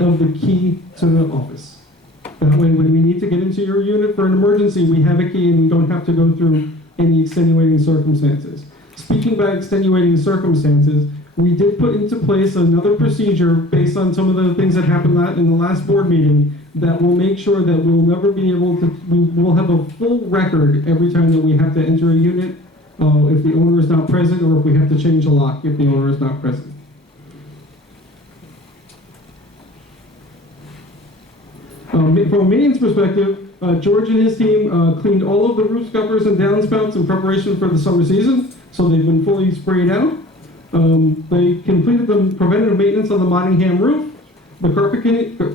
copy of the key to the office. That way, when we need to get into your unit for an emergency, we have a key and we don't have to go through any extenuating circumstances. Speaking about extenuating circumstances, we did put into place another procedure based on some of the things that happened in the last board meeting that will make sure that we'll never be able to, we will have a full record every time that we have to enter a unit if the owner is not present, or if we have to change a lock if the owner is not present. From a maintenance perspective, George and his team cleaned all of the roof scuppers and downspouts in preparation for the summer season, so they've been fully sprayed out. They completed the preventative maintenance on the Nottingham roof. The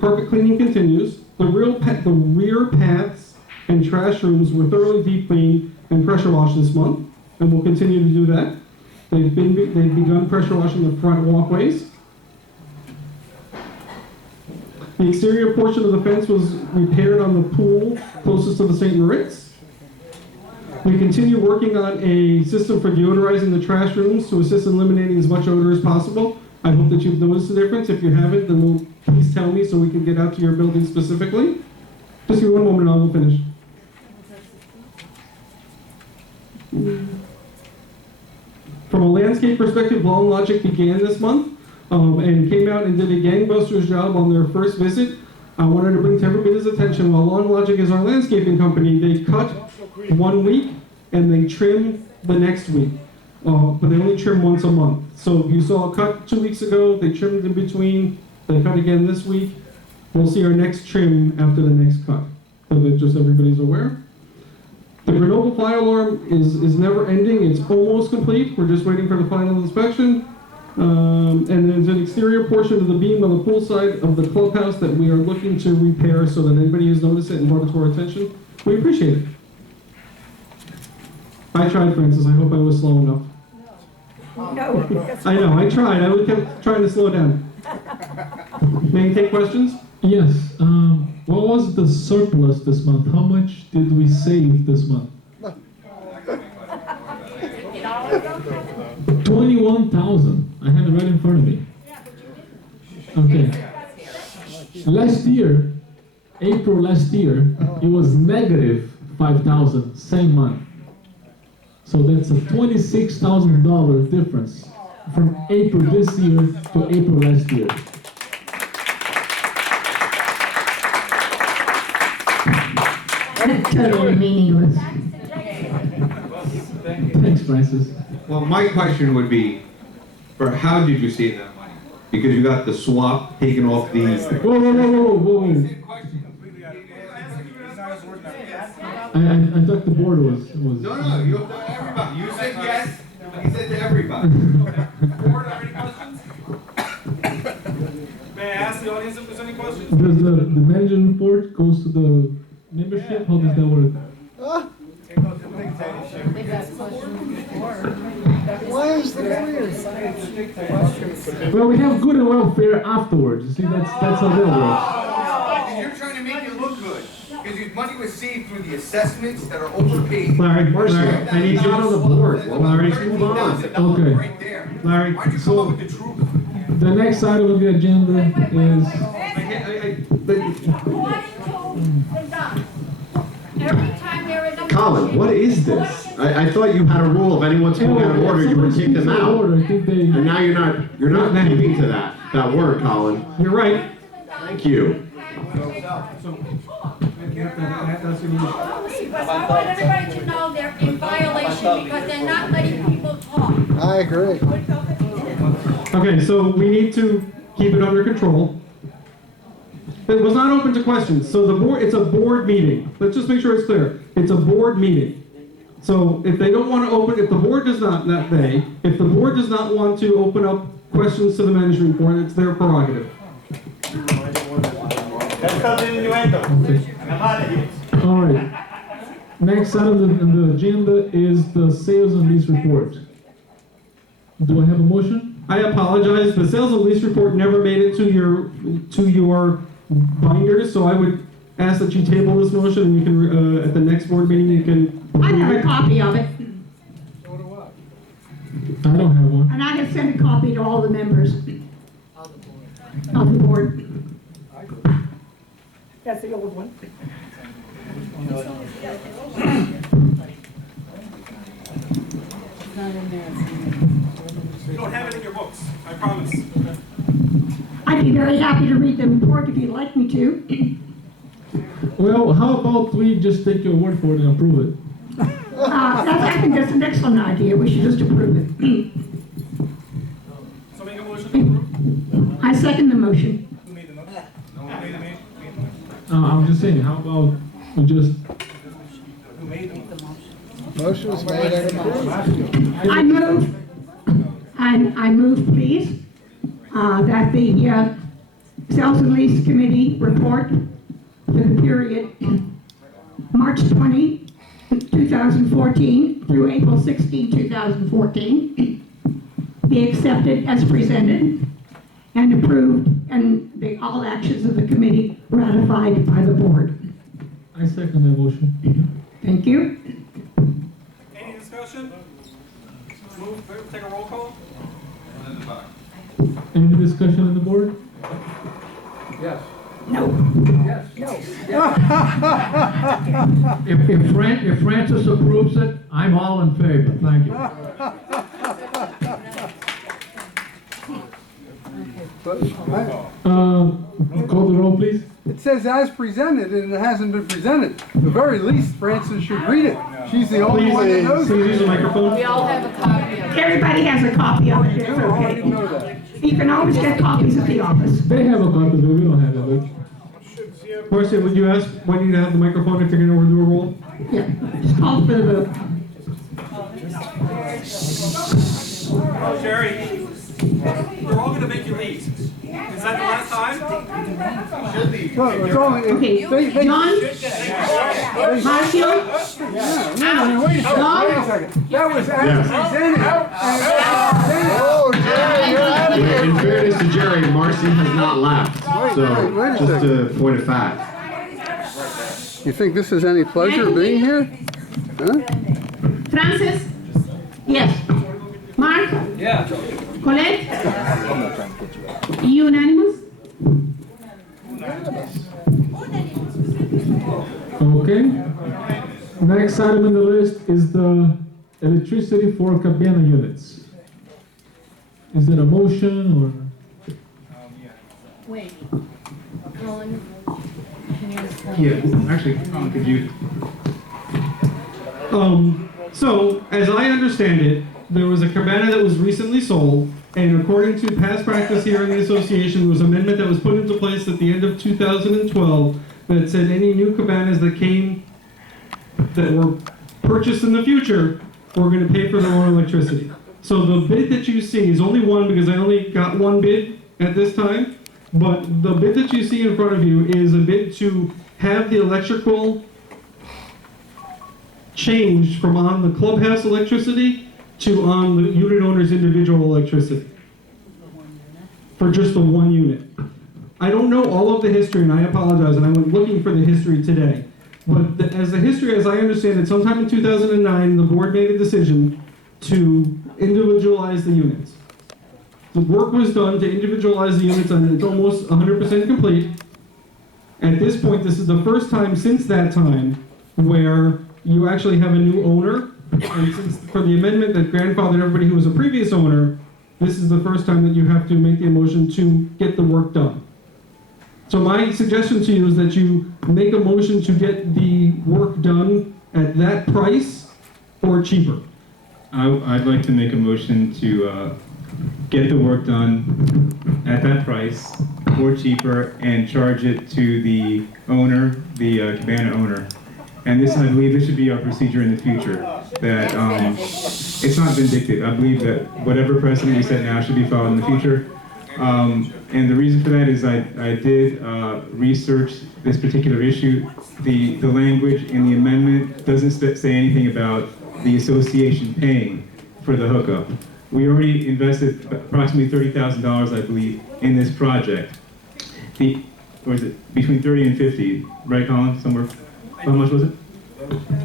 carpet cleaning continues. The rear paths and trash rooms were thoroughly deep cleaned and pressure washed this month, and will continue to do that. They've begun pressure washing the front walkways. The exterior portion of the fence was repaired on the pool closest to the St. Moritz. We continue working on a system for deodorizing the trash rooms to assist in eliminating as much odor as possible. I hope that you've noticed the difference. If you haven't, then please tell me so we can get out to your building specifically. Just give me one moment and I will finish. From a landscape perspective, Lawn Logic began this month. And came out and did a gangbusters job on their first visit. I wanted to bring to everybody's attention, while Lawn Logic is our landscaping company, they cut 1 week and they trim the next week. But they only trim once a month. So you saw a cut 2 weeks ago, they trimmed in between, they cut again this week. We'll see our next trim after the next cut, so that just everybody's aware. The Grenoble fire alarm is never ending, it's almost complete. We're just waiting for the final inspection. And there's an exterior portion of the beam on the pool side of the clubhouse that we are looking to repair, so that anybody who's noticed it and brought it to our attention, we appreciate it. I tried, Francis. I hope I was slow enough. No. I know, I tried. I kept trying to slow down. May you take questions? Yes. What was the surplus this month? How much did we save this month? 21,000. I have it right in front of me. Okay. Last year, April last year, it was negative 5,000, same month. So that's a $26,000 difference from April this year to April last year. That's totally meaningless. Thanks, Francis. Well, my question would be, for how did you save that money? Because you got the swap taken off the... Whoa. I thought the board was... No, you have to everybody. You said yes, he said to everybody. Board, have any questions? May I ask the audience if there's any questions? Does the manager report goes to the membership? How does that work? Why is that weird? Well, we have good and welfare afterwards. You see, that's how that works. You're trying to make it look good. Because your money was saved through the assessments that are overpaid. Larry, I need you on the board. Larry, move on. Okay. Right there. Larry, Why'd you come up with the truth? The next item of the agenda is... Every time there is a Colin, what is this? I thought you had a rule if anyone spoke out of order, you would kick them out. And now you're not keeping to that word, Colin. You're right. Thank you. But I want everybody to know they're in violation because they're not letting people talk. I agree. Okay, so we need to keep it under control. It was not open to questions. So the board, it's a board meeting. Let's just make sure it's clear. It's a board meeting. So if they don't want to open, if the board does not, if the board does not want to open up questions to the management board, it's their prerogative. All right. Next item on the agenda is the sales and lease report. Do I have a motion? I apologize. The sales and lease report never made it to your binders, so I would ask that you table this motion, and you can at the next board meeting you can. I have a copy of it, I don't have one. and I have sent a copy to all the members of the board. You don't have it in your books, I promise. I'd be very happy to read the report if you'd like me to. Well, how about we just take your word for it and approve it? I think that's an excellent idea. We should just approve it. So make a motion to approve? I second the motion. Who made the motion? No one made the motion? I'm just saying, how about we just, Who made the motion? I move, I move, please, that the Sales and Lease Committee report for the period March 20, 2014 through April 16, 2014 be accepted as presented and approved, and all actions of the committee ratified by the board. I second that motion. Thank you. Any discussion? Move, take a roll call? Any discussion on the board? If Francis approves it, I'm all in favor, thank you. Call the roll, please. It says as presented, and it hasn't been presented. At the very least, Francis should read it. She's the only one that knows Please it. use the microphone. We all have a copy of it. Everybody has a copy of it. It's I okay. didn't know that. You can always get copies at the office. They have a copy, but we don't have it. Marcia, would you ask when you have the microphone if you're gonna do a roll? Yeah, just call for the vote. Oh, Jerry, we're all gonna make you leave. Is that the last time? Well, it's only, Okay, John? Marcio? no, wait a second. That was as presented. In fairness to Jerry, Marcy has not left, wait a so just second. a point of fact. You think this is any pleasure being here? Huh? Francis? Yes. Mark? Yeah. Colette? Unanimous? Okay. Next item on the list is the electricity for cabana units. Is there a motion or? Wait. Colin, can you explain? Yeah, actually, could you? So, as I understand it, there was a cabana that was recently sold, and according to past practice here in the association, there was an amendment that was put into place at the end of 2012 that said any new cabanas that were purchased in the future were going to pay for their own electricity. So the bid that you see is only one, because I only got one bid at this time, but the bid that you see in front of you is a bid to have the electrical changed from on the clubhouse electricity to on the unit owner's individual electricity for just the one unit. I don't know all of the history, and I apologize, and I went looking for the history today. But as the history, as I understand it, sometime in 2009, the board made a decision to individualize the units. The work was done to individualize the units, and it's almost 100% complete. At this point, this is the first time since that time where you actually have a new owner, and since for the amendment that grandfathered everybody who was a previous owner, this is the first time that you have to make the motion to get the work done. So my suggestion to you is that you make a motion to get the work done at that price or cheaper. I'd like to make a motion to get the work done at that price or cheaper and charge it to the owner, the cabana owner. And this, I believe, this should be our procedure in the future. That it's not vindictive. I believe that whatever precedent we set now should be followed in the future. And the reason for that is I did research this particular issue. The language in the amendment doesn't say anything about the association paying for the hookup. We already invested approximately $30,000, I believe, in this project. Or is it between 30 and 50, right, Colin? Somewhere. How much was it?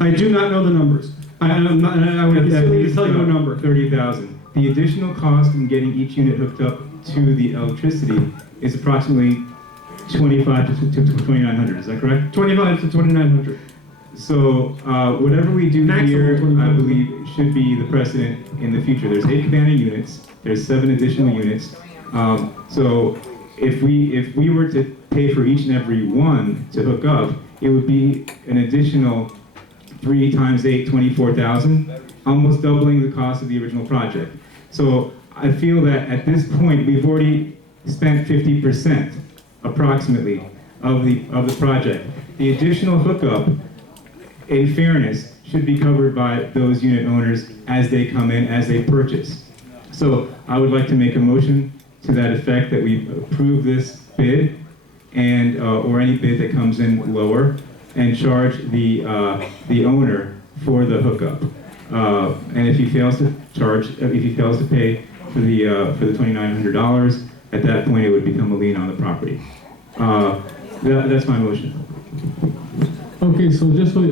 I do not know the numbers. I would be silly to tell you a number. 30,000. The additional cost in getting each unit hooked up to the electricity is approximately 25 to 2,900, is that correct? 25 to 2,900. So, whatever we do Maximum here, 25. I believe, should be the precedent in the future. There's 8 cabana units, there's 7 additional units. So, if we were to pay for each and every one to hook up, it would be an additional 3 times 8, 24,000, almost doubling the cost of the original project. So, I feel that at this point, we've already spent 50%, approximately, of the project. The additional hookup, in fairness, should be covered by those unit owners as they come in, as they purchase. So I would like to make a motion to that effect that we approve this bid and or any bid that comes in lower and charge the owner for the hookup. And if he fails to pay for the $2,900, at that point it would become a lien on the property. That's my motion. Okay, so just so